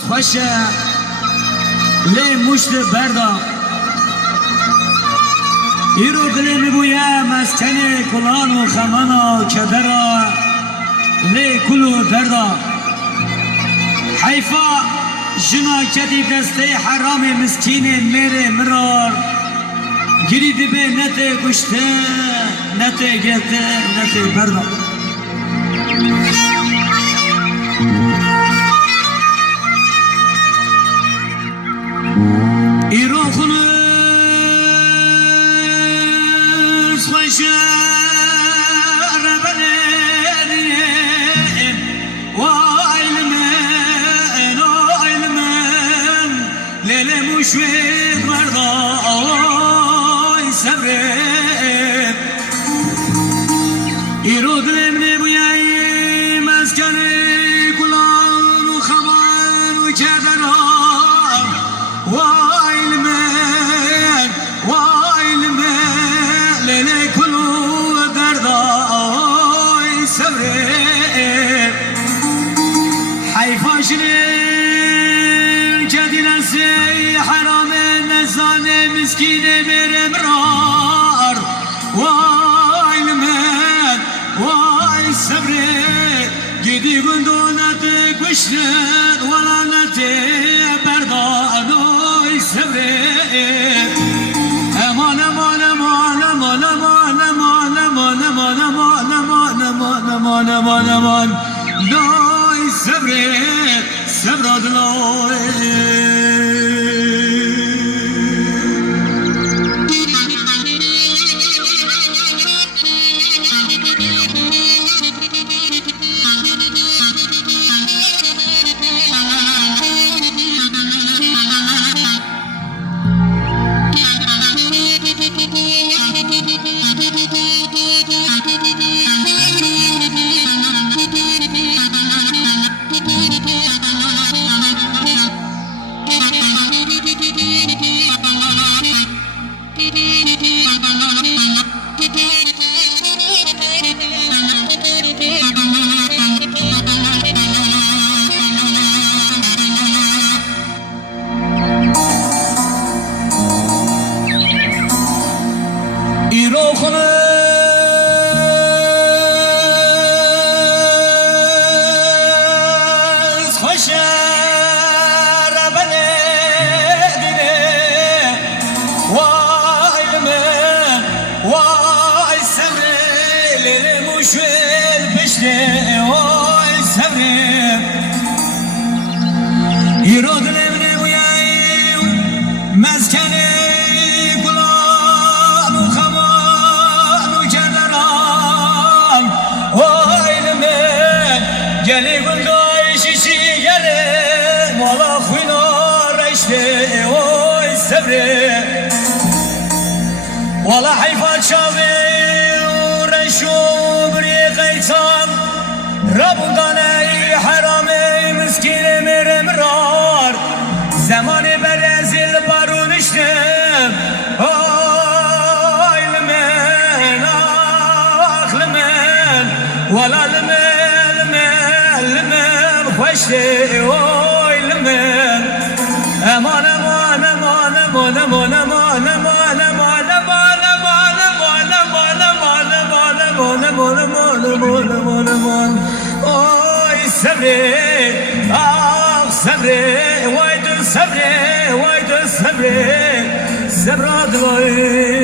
خوشه لی مشت بردا ایرو دلی میبویه مسکن کلان و خمان و کدرا لی کلو دردا حیفا جنا کدی دسته حرام مسکین میره مرار گری دبه نته گشته نته گته نته بردا ایرو خلوص خوشه ربنه و علمن لیل مشوید مردا آی صبره ایرو دلم نبویایی مسکن گلان و خمان و کدران و حیفاشنین کدی نسی حرام نزان مسکین میره مرار وای من وای صبره گیدی گندونت گشنت ولا نتی بردان وای صبره امان امان امان امان امان امان امان امان امان امان امان امان امان صبره صبر دلوی ایرو خلوص خوشه ربنه دیده وای من وای صبره لیل مشویل بشته وای صبره ایرو دلم نبویایی مسکنه گلی گندای شیشی گله والا خوینا رشته اوی صبره والا حیفا چاوی و رشو بری غیتان ربودانه حرامه مسکین میره مرار زمان برزیل بارونشتم آی لمن آخ لمن والا لمن خوشته وای لمن امان امان امان امان امان امان امان امان امان امان امان امان امان امان امان امان امان امان وای صبره آخ صبره وای تو صبره وای تو صبره صبر دلوی